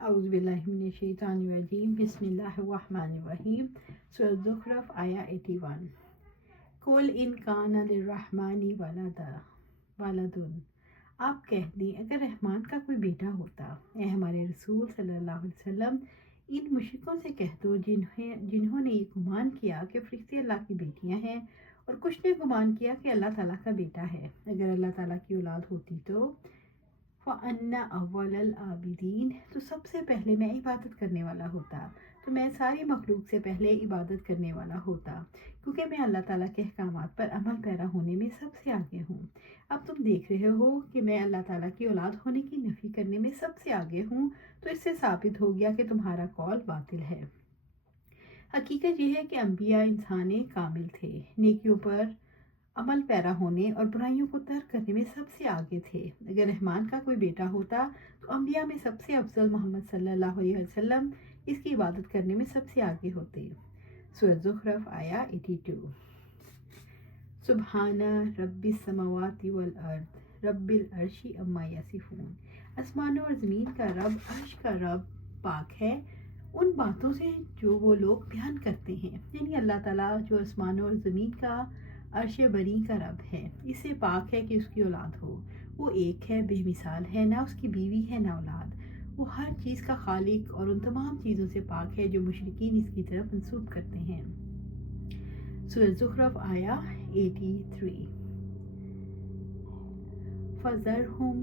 اعوذ باللہ من الشیطان الرجیم بسم اللہ الرحمن الرحیم سورۃ زخرف آیا 81۔ قل ان کان للرحمن ولدن، آپ کہہ دیں اگر رحمان کا کوئی بیٹا ہوتا۔ اے ہمارے رسول صلی اللہ علیہ وسلم، ان مشرکوں سے کہہ دو جنہوں نے یہ گمان کیا کہ فرشتے اللہ کی بیٹیاں ہیں، اور کچھ نے گمان کیا کہ اللہ تعالیٰ کا بیٹا ہے، اگر اللہ تعالیٰ کی اولاد ہوتی تو فَأَنَّ أَوَّلَ الْعَابِدِينَ، تو سب سے پہلے میں عبادت کرنے والا ہوتا، تو میں ساری مخلوق سے پہلے عبادت کرنے والا ہوتا، کیونکہ میں اللہ تعالیٰ کے احکامات پر عمل پیرا ہونے میں سب سے آگے ہوں۔ اب تم دیکھ رہے ہو کہ میں اللہ تعالیٰ کی اولاد ہونے کی نفی کرنے میں سب سے آگے ہوں، تو اس سے ثابت ہو گیا کہ تمہارا قول باطل ہے۔ حقیقت یہ ہے کہ انبیاء انسان کامل تھے، نیکیوں پر عمل پیرا ہونے اور برائیوں کو ترک کرنے میں سب سے آگے تھے۔ اگر رحمان کا کوئی بیٹا ہوتا تو انبیاء میں سب سے افضل محمد صلی اللہ علیہ وسلم اس کی عبادت کرنے میں سب سے آگے ہوتے۔ سورۃ زخرف آیا 82۔ سبحان رب السماوات والارض رب العرش عما یصفون، آسمانوں اور زمین کا رب، عرش کا رب پاک ہے ان باتوں سے جو وہ لوگ بیان کرتے ہیں۔ یعنی اللہ تعالیٰ جو آسمانوں اور زمین کا عرش بری کا رب ہے، اس سے پاک ہے کہ اس کی اولاد ہو۔ وہ ایک ہے، بے مثال ہے، نہ اس کی بیوی ہے نہ اولاد۔ وہ ہر چیز کا خالق اور ان تمام چیزوں سے پاک ہے جو مشرکین اس کی طرف منسوب کرتے ہیں۔ سورۃ زخرف آیا 83۔ فَذَرْهُمْ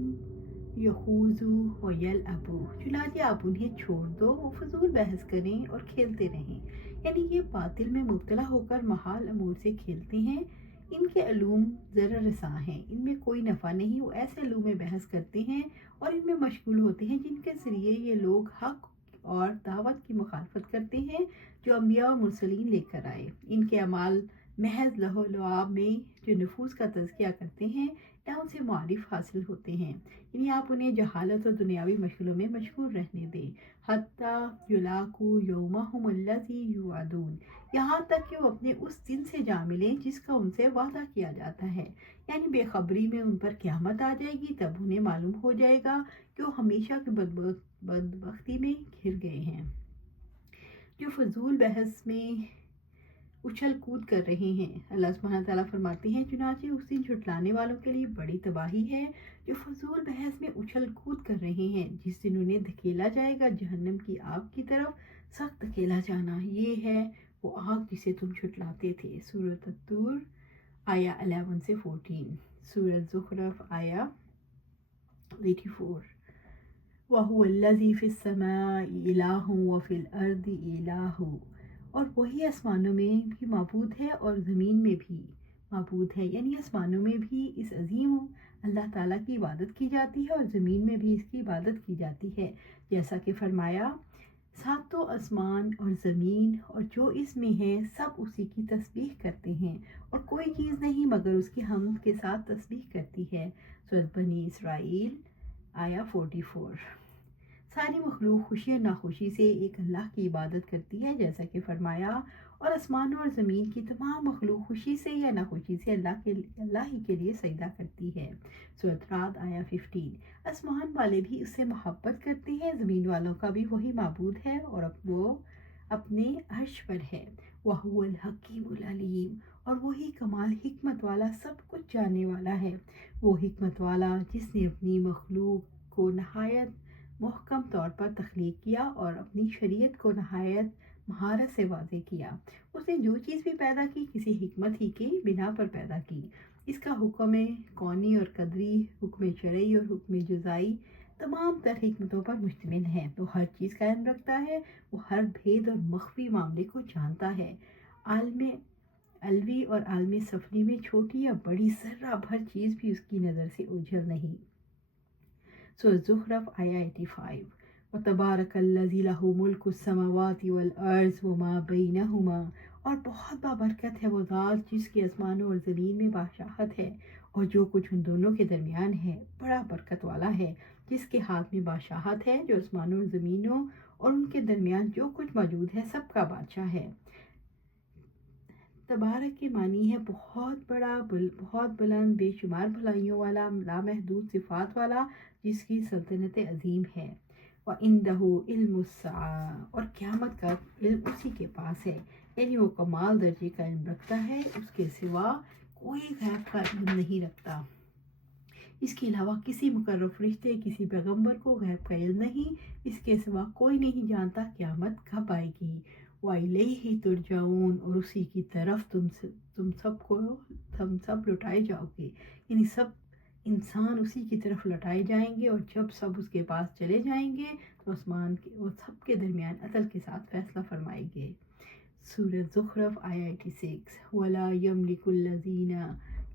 يَخُوضُوا وَيَلْعَبُوا، چنانچہ آپ انہیں چھوڑ دو، وہ فضول بحث کریں اور کھیلتے رہیں۔ یعنی یہ باطل میں مبتلا ہو کر محال امور سے کھیلتے ہیں۔ ان کے علوم ضرر رساں ہیں، ان میں کوئی نفع نہیں۔ وہ ایسے علوم میں بحث کرتے ہیں اور ان میں مشغول ہوتے ہیں جن کے ذریعے یہ لوگ حق اور دعوت کی مخالفت کرتے ہیں جو انبیاء و مرسلین لے کر آئے۔ ان کے اعمال محض لہو و لعاب میں جو نفوس کا تزکیہ کرتے ہیں یا ان سے معارف حاصل ہوتے ہیں، یعنی آپ انہیں جہالت اور دنیاوی مشغلوں میں مشغول رہنے دیں۔ حتیٰ یلاقوا یومہم الذی یوعدون، یہاں تک کہ وہ اپنے اس دن سے جا ملیں جس کا ان سے وعدہ کیا جاتا ہے۔ یعنی بے خبری میں ان پر قیامت آ جائے گی، تب انہیں معلوم ہو جائے گا کہ وہ ہمیشہ کی بدبختی میں گھر گئے ہیں۔ جو فضول بحث میں اچھل کود کر رہے ہیں، اللہ سبحانہ تعالیٰ فرماتے ہیں چنانچہ اس دن جھٹلانے والوں کے لیے بڑی تباہی ہے جو فضول بحث میں اچھل کود کر رہے ہیں، جس دن انہیں دھکیلا جائے گا جہنم کی آگ کی طرف، سخت دھکیلا جانا۔ یہ ہے وہ آگ جسے تم جھٹلاتے تھے۔ سورۃ الطور آیا 11 سے 14۔ سورۃ زخرف آیا 84۔ وَهُوَ الَّذِي فِي السَّمَاءِ إِلَٰهٌ وَفِي الْأَرْضِ إِلَٰهٌ، اور وہی آسمانوں میں بھی معبود ہے اور زمین میں بھی معبود ہے۔ یعنی آسمانوں میں بھی اس عظیم اللہ تعالیٰ کی عبادت کی جاتی ہے اور زمین میں بھی اس کی عبادت کی جاتی ہے، جیسا کہ فرمایا ساتوں آسمان اور زمین اور جو اس میں ہے سب اسی کی تسبیح کرتے ہیں، اور کوئی چیز نہیں مگر اس کی حمد کے ساتھ تسبیح کرتی ہے۔ سورۃ بنی اسرائیل آیا 44۔ ساری مخلوق خوشی اور ناخوشی سے ایک اللہ کی عبادت کرتی ہے، جیسا کہ فرمایا اور آسمانوں اور زمین کی تمام مخلوق خوشی سے یا ناخوشی سے اللہ ہی کے لیے سجدہ کرتی ہے۔ سورۃ رعد آیا 15۔ آسمان والے بھی اس سے محبت کرتے ہیں، زمین والوں کا بھی وہی معبود ہے اور وہ اپنے عرش پر ہے۔ وَهُوَ الْحَكِيمُ الْعَلِيمُ، اور وہی کمال حکمت والا سب کچھ جاننے والا ہے۔ وہ حکمت والا جس نے اپنی مخلوق کو نہایت محکم طور پر تخلیق کیا اور اپنی شریعت کو نہایت مہارت سے واضح کیا۔ اس نے جو چیز بھی پیدا کی کسی حکمت ہی کی بنا پر پیدا کی۔ اس کا حکم کونی اور قدری، حکم شرعی اور حکم جزائی تمام تر حکمتوں پر مشتمل ہے۔ وہ ہر چیز قائم رکھتا ہے، وہ ہر بھید اور مخفی معاملے کو جانتا ہے۔ عالم علوی اور عالم سفلی میں چھوٹی یا بڑی ذرہ بھر چیز بھی اس کی نظر سے اوجھل نہیں۔ سورۃ زخرف آیا 85۔ وَتَبَارَكَ الَّذِي لَهُ مُلْكُ السَّمَاوَاتِ وَالْأَرْضِ وَمَا بَيْنَهُمَا، اور بہت بابرکت ہے وہ ذات جس کے آسمانوں اور زمین میں بادشاہت ہے اور جو کچھ ان دونوں کے درمیان ہے، بڑا برکت والا ہے، جس کے ہاتھ میں بادشاہت ہے، جو آسمانوں اور زمینوں اور ان کے درمیان جو کچھ موجود ہے سب کا بادشاہ ہے۔ تبارک کے معنی ہے بہت بڑا، بہت بلند، بے شمار بھلائیوں والا، لامحدود صفات والا، جس کی سلطنت عظیم ہے۔ وَعِندَهُ عِلْمُ السَّاعَةِ اور قیامت کا علم اسی کے پاس ہے، یعنی وہ کمال درجے کا علم رکھتا ہے، اس کے سوا کوئی غیب کا علم نہیں رکھتا۔ اس کے علاوہ کسی مقرب فرشتے کسی پیغمبر کو غیب کا علم نہیں، اس کے سوا کوئی نہیں جانتا قیامت کب آئے گی۔ وَإِلَيْهِ تُرْجَعُونَ اور اسی کی طرف تم سب لوٹائے جاؤ گے، یعنی سب انسان اسی کی طرف لوٹائے جائیں گے، اور جب سب اس کے پاس چلے جائیں گے تو وہ سب کے درمیان عدل کے ساتھ فیصلہ فرمائیں گے۔ سورۃ زخرف آیہ 86 وَلَا يَمْلِكُ الَّذِينَ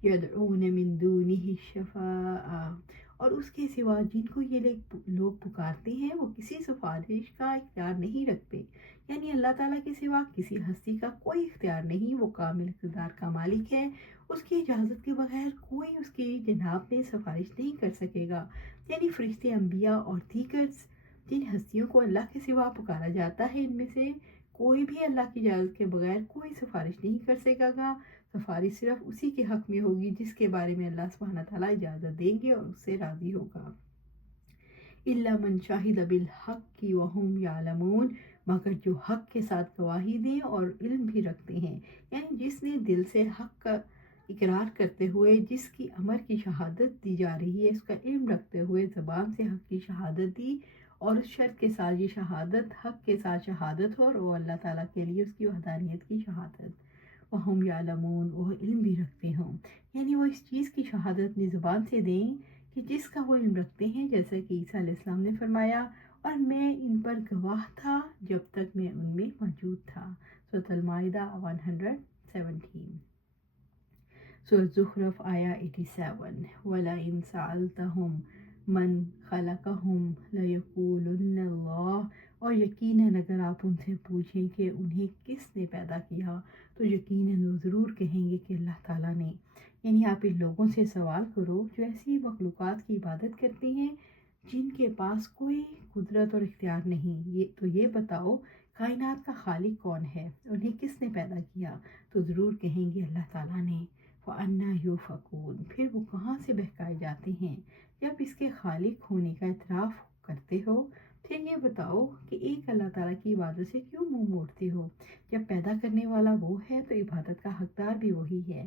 يَدْعُونَ مِن دُونِهِ الشَّفَاعَةَ اور اس کے سوا جن کو یہ لوگ پکارتے ہیں وہ کسی سفارش کا اختیار نہیں رکھتے، یعنی اللہ تعالیٰ کے سوا کسی ہستی کا کوئی اختیار نہیں، وہ کامل اقتدار کا مالک ہے، اس کی اجازت کے بغیر کوئی اس کی جناب میں سفارش نہیں کر سکے گا، یعنی فرشتے، انبیاء اور دیگر جن ہستیوں کو اللہ کے سوا پکارا جاتا ہے ان میں سے کوئی بھی اللہ کی اجازت کے بغیر کوئی سفارش نہیں کر سکے گا۔ سفارش صرف اسی کے حق میں ہوگی جس کے بارے میں اللہ سبحانہ تعالیٰ اجازت دیں گے اور اس سے راضی ہوگا۔ إِلَّا مَنْ شَهِدَ بِالْحَقِّ وَهُمْ يَعْلَمُونَ مگر جو حق کے ساتھ گواہی دیں اور علم بھی رکھتے ہیں، یعنی جس نے دل سے حق کا اقرار کرتے ہوئے جس کی امر کی شہادت دی جا رہی ہے اس کا علم رکھتے ہوئے زبان سے حق کی شہادت دی، اور اس شرط کے ساتھ یہ شہادت حق کے ساتھ شہادت ہو اور وہ اللہ تعالیٰ کے لیے اس کی وحدانیت کی شہادت۔ وَهُمْ يَعْلَمُونَ وہ علم بھی رکھتے ہوں، یعنی وہ اس چیز کی شہادت اپنی زبان سے دیں کہ جس کا وہ علم رکھتے ہیں، جیسا کہ عیسیٰ علیہ السلام نے فرمایا اور میں ان پر گواہ تھا جب تک میں ان میں موجود تھا۔ سورۃ المائدہ 117۔ سورۃ زخرف آیہ 87 وَلَئِن سَأَلْتَهُم مَّن خَلَقَهُمْ لَيَقُولُنَّ اللَّهُ اور یقیناً اگر آپ ان سے پوچھیں کہ انہیں کس نے پیدا کیا تو یقیناً وہ ضرور کہیں گے کہ اللہ تعالیٰ نے، یعنی آپ ان لوگوں سے سوال کرو جو ایسی مخلوقات کی عبادت کرتے ہیں جن کے پاس کوئی قدرت اور اختیار نہیں، یہ بتاؤ کائنات کا خالق کون ہے، انہیں کس نے پیدا کیا، تو ضرور کہیں گے اللہ تعالیٰ نے۔ فَأَنَّىٰ يُؤْفَكُونَ پھر وہ کہاں سے بہکائے جاتے ہیں، جب اس کے خالق ہونے کا اعتراف کرتے ہو پھر یہ بتاؤ کہ ایک اللہ تعالیٰ کی عبادت سے کیوں منہ موڑتے ہو، جب پیدا کرنے والا وہ ہے تو عبادت کا حقدار بھی وہی ہے۔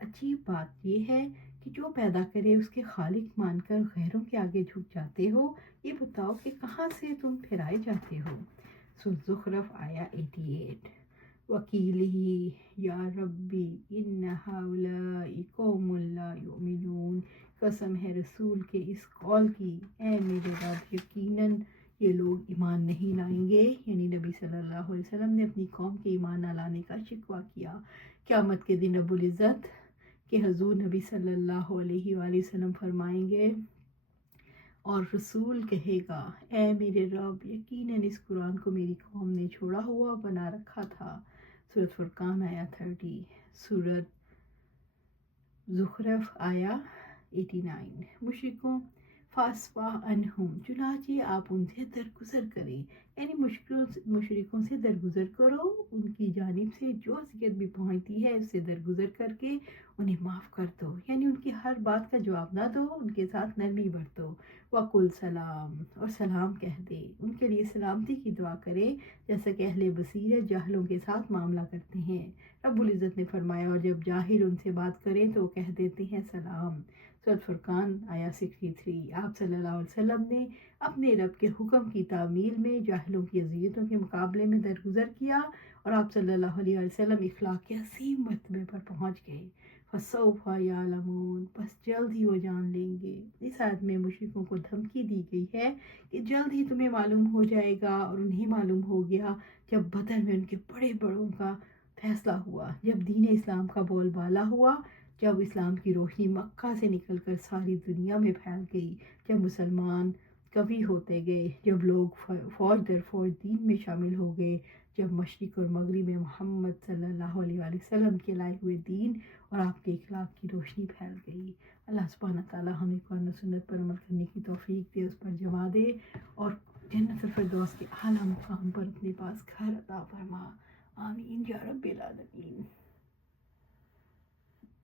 عجیب بات یہ ہے کہ جو پیدا کرے اس کے خالق مان کر غیروں کے آگے جھک جاتے ہو، یہ بتاؤ کہ کہاں سے تم پھرائے جاتے ہو۔ سورۃ زخرف آیہ 88 وَقِيلِهِ یا ربی ان ہؤلاء قوم لا یؤمنون قسم ہے رسول کے اس قول کی، اے میرے رب یقیناً یہ لوگ ایمان نہیں لائیں گے، یعنی نبی صلی اللہ علیہ وسلم نے اپنی قوم کے ایمان نہ لانے کا شکوہ کیا۔ قیامت کے دن رب العزت کہ حضور نبی صلی اللہ علیہ وآلہ وسلم فرمائیں گے اور رسول کہے گا، اے میرے رب یقیناً اس قرآن کو میری قوم نے چھوڑا ہوا بنا رکھا تھا۔ سورۃ فرقان آیہ 30، سورۃ زخرف آیہ 89۔ مشرکوں فَأَصْفَحَ عَنْهُمْ چنانچہ آپ ان سے درگزر کریں، یعنی مشرکوں سے درگزر کرو، ان کی جانب سے جو اذیت بھی پہنچتی ہے اس سے درگزر کر کے انہیں معاف کر دو، یعنی ان کی ہر بات کا جواب نہ دو، ان کے ساتھ نرمی برتو۔ وَقُلْ سلام اور سلام کہہ دے، ان کے لیے سلامتی کی دعا کرے جیسا کہ اہل بصیرت جاہلوں کے ساتھ معاملہ کرتے ہیں۔ رب العزت نے فرمایا اور جب جاہل ان سے بات کریں تو وہ کہہ دیتے ہیں سلام۔ سورۃ فرقان آیہ 63۔ آپ صلی اللہ علیہ وسلم نے اپنے رب کے حکم کی تعمیل میں جاہلوں کی اذیتوں کے مقابلے میں درگزر کیا اور آپ صلی اللہ علیہ وسلم اخلاق کے عظیم مرتبے پر پہنچ گئے۔ فَسَوْفَ يَعْلَمُونَ بس جلد ہی وہ جان لیں گے۔ اس آیت میں مشرکوں کو دھمکی دی گئی ہے کہ جلد ہی تمہیں معلوم ہو جائے گا، اور انہیں معلوم ہو گیا جب بدر میں ان کے بڑے بڑوں کا فیصلہ ہوا، جب دین اسلام کا بول بالا ہوا، جب اسلام کی روشنی مکہ سے نکل کر ساری دنیا میں پھیل گئی، جب مسلمان قوی ہوتے گئے، جب لوگ فوج در فوج دین میں شامل ہو گئے، جب مشرق اور مغرب میں محمد صلی اللہ علیہ وآلہ وسلم کے لائے ہوئے دین اور آپ کے اخلاق کی روشنی پھیل گئی۔ اللہ سبحانہ تعالیٰ ہمیں قرآن و سنت پر عمل کرنے کی توفیق دے، اس پر جما دے اور جنت الفردوس کے اعلیٰ مقام پر اپنے پاس گھر عطا فرما۔ آمین یا رب العالمین۔